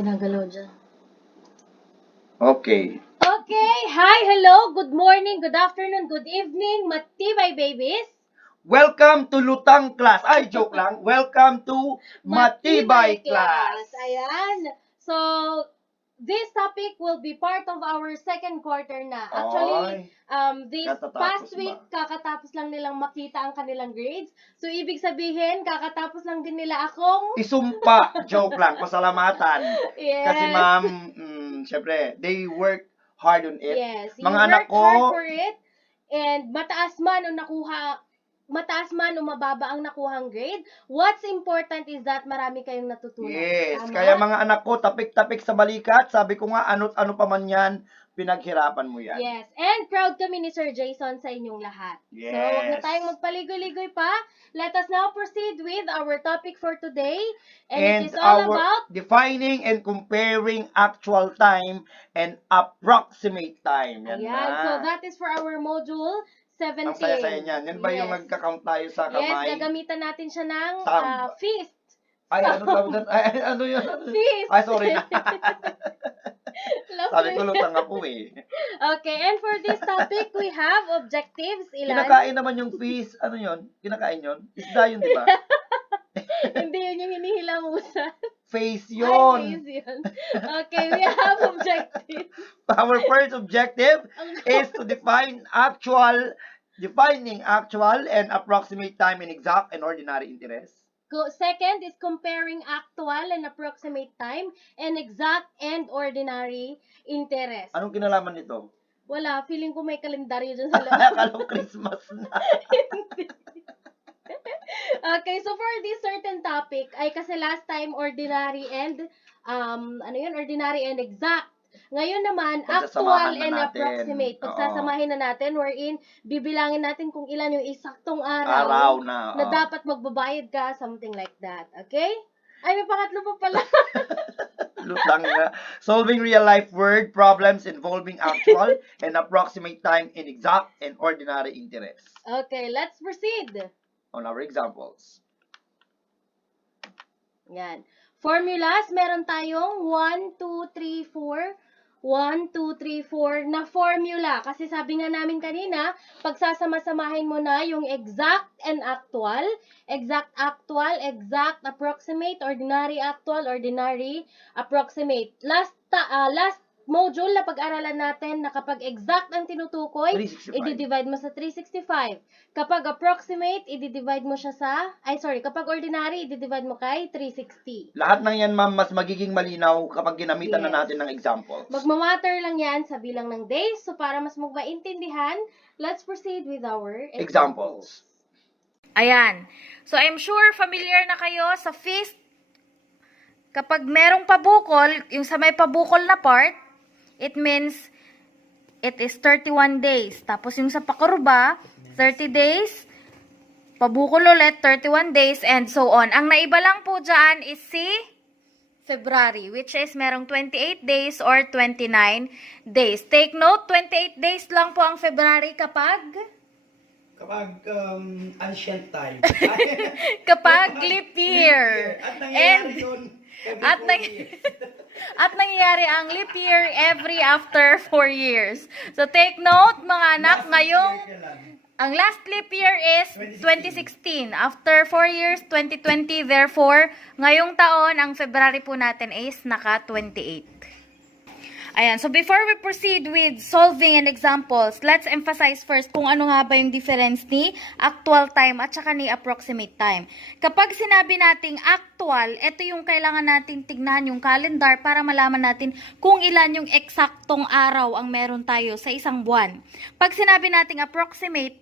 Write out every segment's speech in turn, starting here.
ginagalaw dyan. Okay. Okay, hi, hello, good morning, good afternoon, good evening, matibay babies. Welcome to Lutang Class. Ay, joke lang. Welcome to Matibay Class. Ayan. So, this topic will be part of our second quarter na. Actually, this katatapos past week, ba? kakatapos lang nilang makita ang kanilang grades. So, ibig sabihin, kakatapos lang din nila akong... Isumpa. Joke lang. Pasalamatan. Yes. Kasi ma'am, syempre, they work hard on it. Yes, you Mga anak worked hard ko, for it, and mataas man o mababa ang nakuhang grade, what's important is that marami kayong natutunan. yes. Tama? Kaya mga anak ko, tapik-tapik sa balikat. Sabi ko nga, ano pa man yan, pinaghirapan mo yan. Yes, and proud kami ni Sir Jason sa inyong lahat. Yes. So, wag na tayong magpaligoy-ligoy pa. Let us now proceed with our topic for today. And it is all about defining and comparing actual time and approximate time. Yan ayan, na. so that is for our module 17. Ang saya-saya niyan. Yan ba yung Yes. nagka-count tayo sa kamay? Yes, gagamitan natin siya ng Thumb. fist. Ay, ano tawag doon? Ay, ano yun? Fist. Ay, sorry na. Lovely. Sabi ko, lutang ako eh. Okay, and for this topic, we have objectives. Ilan? Kinakain naman yung fish. Ano yun? Kinakain yun? Isda yun, di ba? Hindi yun yung hinihilamusan. Face Ay, yun. please yun. Okay, we have objectives. Our first objective is to defining actual and approximate time in exact and ordinary interest. Second is comparing actual and approximate time and exact and ordinary interest. Anong kinalaman nito? Wala, feeling ko may kalendaryo dyan sa loob. Akala ko Christmas na. Okay, so for this certain topic, ay kasi last time ordinary and, ordinary and exact. Ngayon naman, actual Pagsasamahan na and natin. approximate. Pagsasamahin na natin, wherein bibilangin natin kung ilan yung isaktong Araw na. na dapat magbabayad ka, something like that. Okay? Ay, may pangatlo pa pala. Lutang na. Solving real-life word problems involving actual and approximate time in exact and ordinary interest. Okay, let's proceed. On our examples. Yan. Formulas, meron tayong 1, 2, 3, 4. 1, 2, 3, 4 na formula. Kasi sabi nga namin kanina, pagsasama-samahin mo na yung exact and actual, exact approximate, ordinary actual, ordinary approximate. Last module na pag-aralan natin na kapag exact ang tinutukoy, 365. i-divide mo sa 365. Kapag approximate, i-divide mo siya sa, kapag ordinary, i-divide mo kay 360. Lahat ng yan, ma'am, mas magiging malinaw kapag ginamitan na Yes. natin ng examples. Magmamatter lang yan sa bilang ng days. So, para mas magmaintindihan, let's proceed with our Examples. Ayan. So, I'm sure familiar na kayo sa fist. Kapag merong pabukol, yung sa may pabukol na part, it means it is 31 days. Tapos yung sa pakurba, 30 days. Pabukol ulit, 31 days, and so on. Ang naiba lang po dyan is si February, which is merong 28 days or 29 days. Take note, 28 days lang po ang February kapag ancient time. kapag leap year. At nangyayari yun. At nangyayari ang leap year every after 4 years. So take note mga anak, ngayong ang last leap year is 2016. After 4 years, 2020. Therefore, ngayong taon, ang February po natin is naka 28. Ayan, so before we proceed with solving and examples, let's emphasize first kung ano nga ba yung difference ni actual time at saka ni approximate time. Kapag sinabi nating actual, ito yung kailangan natin tignan yung calendar para malaman natin kung ilan yung eksaktong araw ang meron tayo sa isang buwan. Pag sinabi nating approximate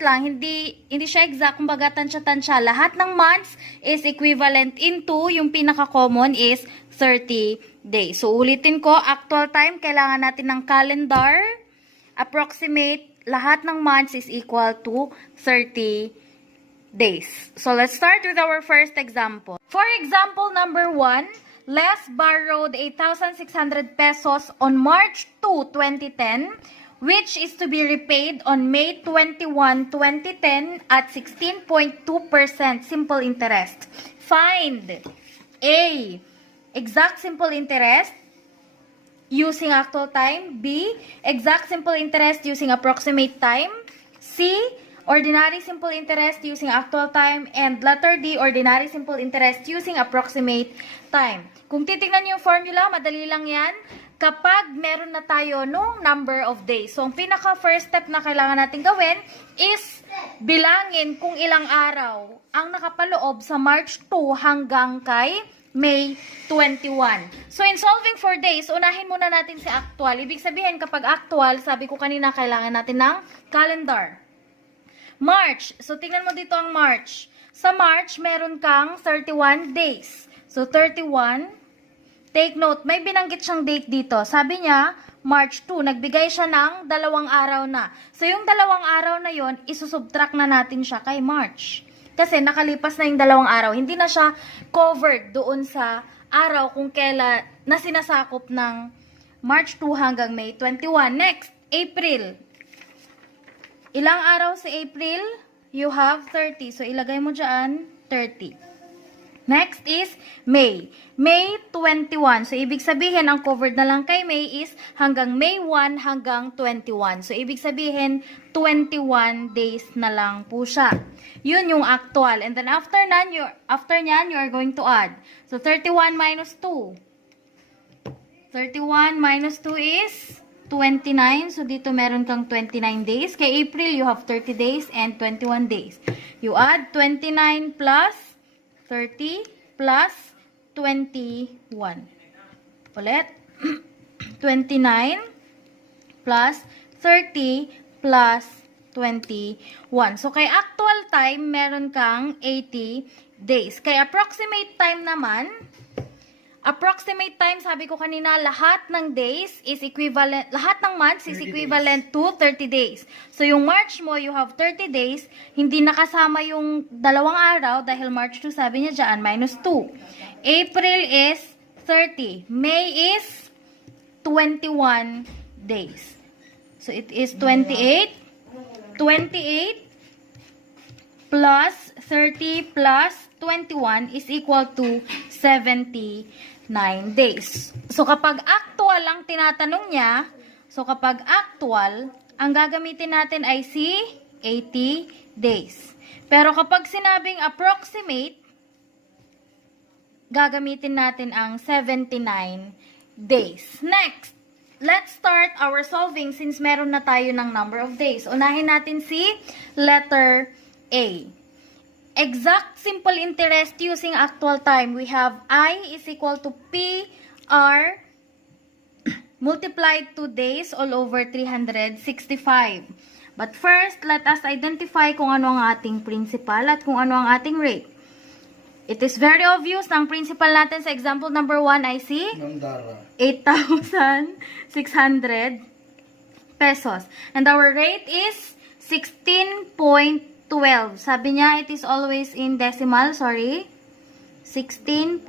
lang, hindi siya exact, kumbaga tansya-tansya. Lahat ng months is equivalent into, yung pinaka-common is 30 days. So, ulitin ko, actual time, kailangan natin ng calendar. Approximate, lahat ng months is equal to 30 days. So, let's start with our first example. For example number 1, Les borrowed 8,600 pesos on March 2, 2010, which is to be repaid on May 21, 2010 at 16.2% simple interest. Find A, exact simple interest using actual time. B, exact simple interest using approximate time. C, ordinary simple interest using actual time. And letter D, ordinary simple interest using approximate time. Kung titingnan niyo yung formula, madali lang yan. Kapag meron na tayo nung number of days. So, ang pinaka first step na kailangan natin gawin is bilangin kung ilang araw ang nakapaloob sa March 2 hanggang kay May 21. So, in solving for days, unahin muna natin si actual. Ibig sabihin, kapag actual, sabi ko kanina, kailangan natin ng calendar. March. So, tingnan mo dito ang March. Sa March, meron kang 31 days. So, 31. Take note, may binanggit siyang date dito. Sabi niya, March 2. Nagbigay siya ng 2 araw na. So, yung 2 araw na yon, isusubtract na natin siya kay March. Kasi nakalipas na yung 2 araw. Hindi na siya covered doon sa araw kung kailan na sinasakop ng March 2 hanggang May 21. Next, April. Ilang araw sa April? You have 30. So, ilagay mo dyan, 30. Next is May. May 21. So, ibig sabihin, ang covered na lang kay May is hanggang May 1 hanggang 21. So, ibig sabihin, 21 days na lang po siya. Yun yung actual. And then, after nyan, you are going to add. So, 31 minus 2. 31 minus 2 is 29. So, dito meron kang 29 days. Kay April, you have 30 days and 21 days. You add 29 plus 30 plus 21. Ulit. 29 plus 30 plus 21. So, kay actual time, meron kang 80 days. Kay approximate time naman, approximate time, sabi ko kanina, lahat ng days is equivalent, lahat ng months is equivalent to 30 days. So, yung March mo, you have 30 days, hindi nakasama yung 2 araw dahil March 2, sabi niya dyan, minus 2. April is 30. May is 21 days. So, it is 28. 28 plus 30 plus 21 is equal to 79 days. So, kapag actual ang tinatanong niya, so kapag actual, ang gagamitin natin ay si 80 days. Pero kapag sinabing approximate, gagamitin natin ang 79 days. Next, let's start our solving since meron na tayo ng number of days. Unahin natin si letter A. Exact simple interest using actual time. We have I is equal to PR multiplied to days all over 365. But first, let us identify kung ano ang ating principal at kung ano ang ating rate. It is very obvious na ang principal natin sa example number 1 ay si Ma'am Dara. 8,600 pesos. And our rate is 16.12. Sabi niya, it is always in decimal, sorry. 16.2.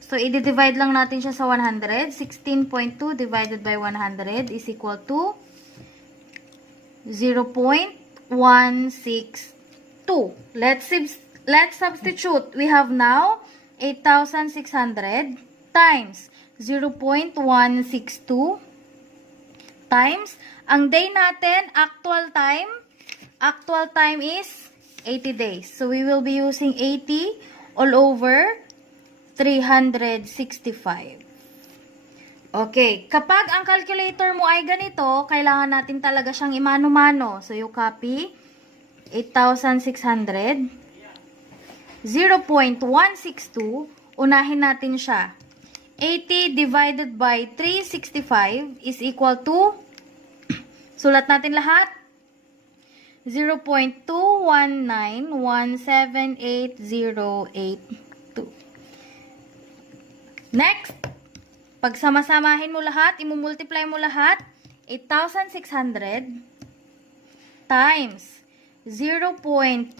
So, i-divide lang natin siya sa 100. 16.2 divided by 100 is equal to 0.162. Let's substitute. We have now 8,600 times 0.162 times. Ang day natin, actual time is 80 days. So, we will be using 80 all over 365. Okay. Kapag ang calculator mo ay ganito, kailangan natin talaga siyang imano-mano. So, you copy 8,600. 0.162. Unahin natin siya. 80 divided by 365 is equal to, sulat natin lahat, 0.219178082. Next, pag sama-samahin mo lahat, imumultiply mo lahat, 8,600 times 0.162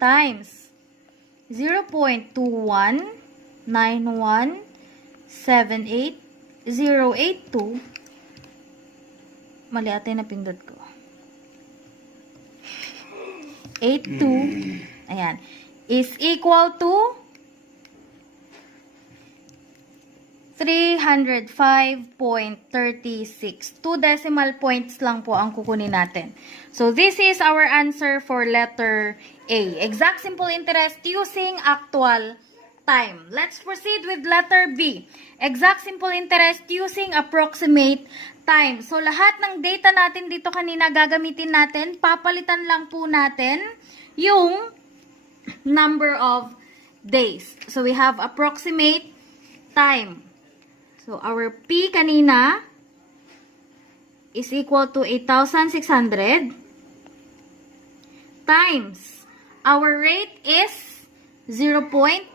times 0.219178082. Mali ata yung napindot ko. 82, ayan, is equal to 305.36. 2 decimal points lang po ang kukunin natin. So, this is our answer for letter A. Exact simple interest using actual time. Let's proceed with letter B. Exact simple interest using approximate time. So, lahat ng data natin dito kanina gagamitin natin. Papalitan lang po natin yung number of days. So, we have approximate time. So, our P kanina is equal to 8,600 times our rate is 0.162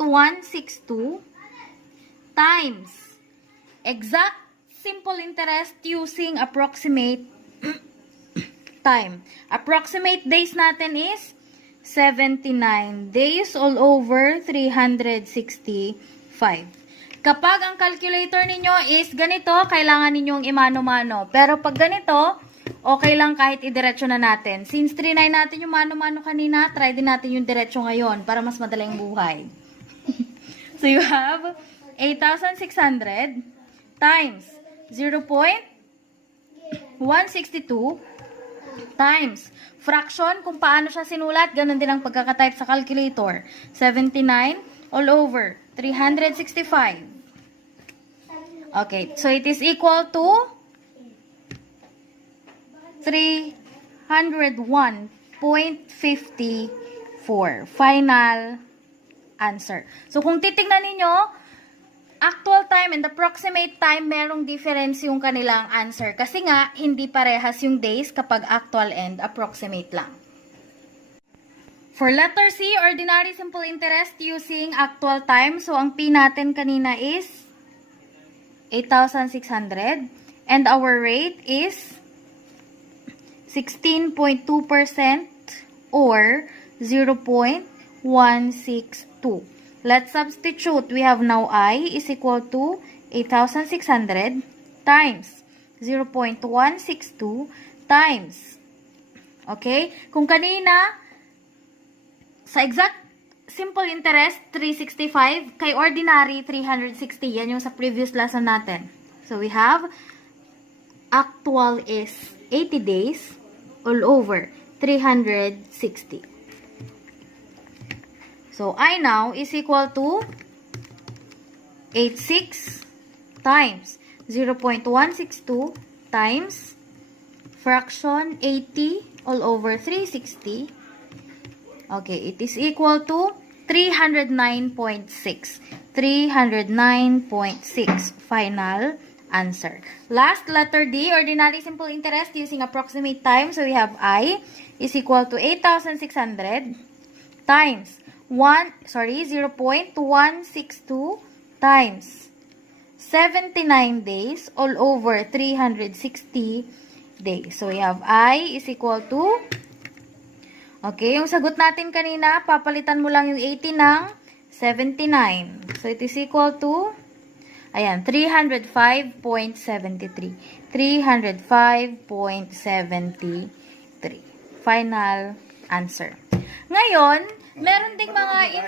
times exact simple interest using approximate time. Approximate days natin is 79 days all over 365. Kapag ang calculator ninyo is ganito, kailangan ninyong imano-mano. Pero pag ganito, okay lang kahit idiretso na natin. Since 3.9 natin yung mano-mano kanina, try din natin yung diretso ngayon para mas madaling buhay. So you have 8,600 times 0.162 times fraction, kung paano siya sinulat, ganun din ang pagkakatype sa calculator. 79 all over 365. Okay, so it is equal to 301.54. Final answer. So, kung titignan ninyo, actual time and approximate time, merong difference yung kanilang answer. Kasi nga, hindi parehas yung days kapag actual and approximate lang. For letter C, ordinary simple interest using actual time. So, ang P natin kanina is 8,600 and our rate is 16.2% or 0.162. Let's substitute. We have now I is equal to 8,600 times 0.162 times. Okay? Kung kanina, sa exact simple interest, 365. Kay ordinary, 360. Yan yung sa previous lesson natin. So, we have actual is 80 days all over 360. So, I now is equal to 86 times 0.162 times fraction 80 all over 360. Okay, it is equal to 309.6. 309.6. Final answer. Last, letter D, ordinary simple interest using approximate time. So, we have I is equal to 8,600 times 0.162 times 79 days all over 360 days. So, we have I is equal to, okay, yung sagot natin kanina, papalitan mo lang yung 80 ng 79. So, it is equal to, ayan, 305.73. 305.73. Final answer. Ngayon, meron ding mga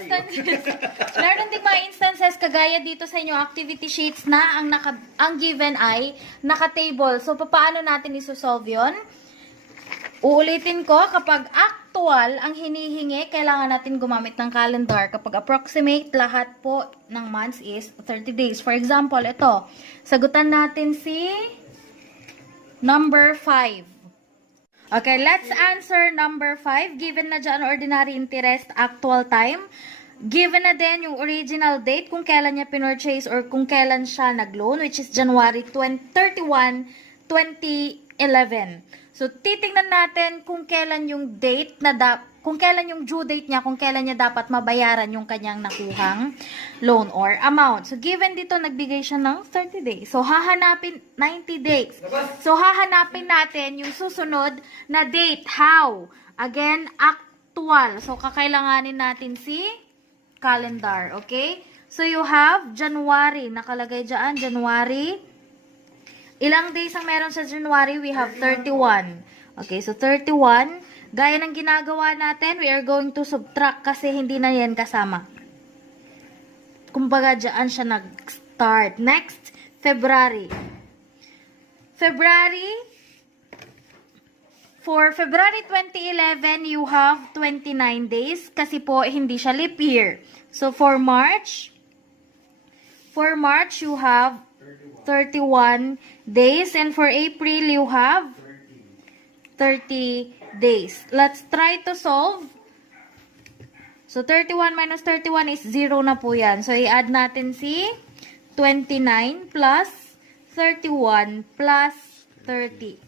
instances kagaya dito sa inyo activity sheets na ang given ay naka-table. So, paano natin isosolve yon? Uulitin ko, kapag actual ang hinihingi, kailangan natin gumamit ng calendar. Kapag approximate, lahat po ng months is 30 days. For example, ito, sagutan natin si number 5. Okay, let's answer number 5. Given na dyan ordinary interest, actual time. Given na din yung original date, kung kailan niya pinurchase or kung kailan siya nag-loan, which is January 31, 2011. So, titingnan natin kung kailan yung date na kung kailan yung due date niya, kung kailan niya dapat mabayaran yung kanyang nakuhang loan or amount. So, given dito, nagbigay siya ng 30 days. So, hahanapin 90 days. So, hahanapin natin yung susunod na date. How? Again, actual. So, kakailanganin natin si calendar. Okay? So, you have January. Nakalagay dyan, January. Ilang days ang meron sa January? We have 31. Okay, so 31. Gaya ng ginagawa natin, we are going to subtract kasi hindi na yan kasama. Kumbaga, dyan siya start. Next, February. For February 2011, you have 29 days kasi po hindi siya leap year. So for March, you have 31 days, and for April, you have 30 days. Let's try to solve. So 31 minus 31 is 0 na po yan. So i-add natin si 29 plus 31 plus 30.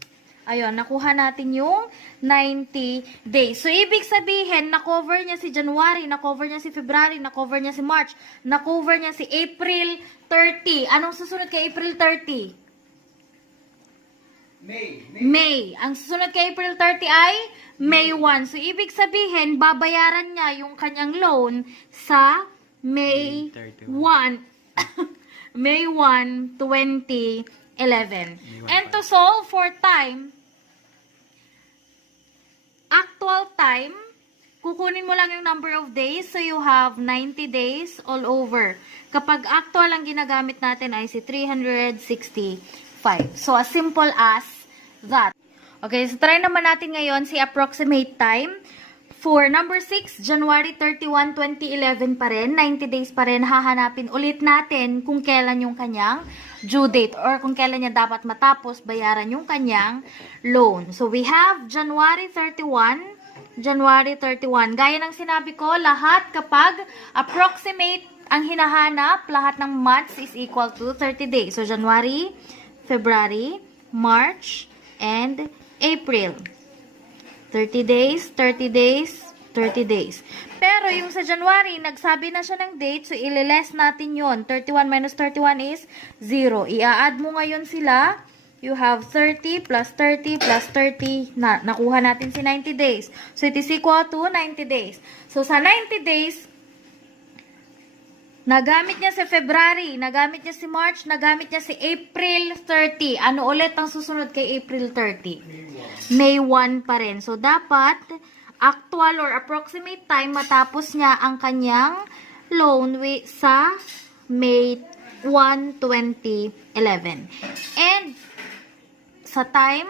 Ayun, nakuha natin yung 90 days. So, ibig sabihin, na-cover niya si January, na-cover niya si February, na-cover niya si March, na-cover niya si April 30. Anong susunod kay April 30? May. Ang susunod kay April 30 ay May 1. So, ibig sabihin, babayaran niya yung kanyang loan sa May 1. May 1, 2011. And to solve for time, actual time, kukunin mo lang yung number of days. So, you have 90 days all over. Kapag actual ang ginagamit natin ay si 365. So, as simple as that. Okay, so try naman natin ngayon si approximate time. For number 6, January 31, 2011 pa rin. 90 days pa rin. Hahanapin ulit natin kung kailan yung kanyang due date or kung kailan niya dapat matapos bayaran yung kanyang loan. So, we have January 31. Gaya ng sinabi ko, lahat kapag approximate ang hinahanap, lahat ng months is equal to 30 days. So, January, February, March, and April. 30 days, 30 days, 30 days. Pero yung sa January, nagsabi na siya ng date, so ililess natin yon. 31 minus 31 is 0. I-add mo ngayon sila. You have 30 plus 30 plus 30. Nakuha natin si 90 days. So it is equal to 90 days. So sa 90 days, nagamit niya si February, nagamit niya si March, nagamit niya si April 30. Ano ulit ang susunod kay April 30? May 1 pa rin. So dapat actual or approximate time matapos niya ang kanyang loan sa May 1, 2011. And sa time,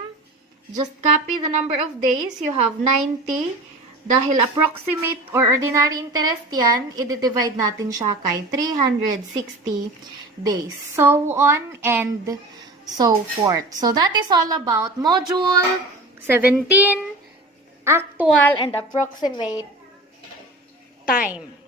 just copy the number of days. You have 90. Dahil approximate or ordinary interest yan, i-divide natin siya kay 360 days. So on and so forth. So that is all about Module 17, Actual and Approximate Time.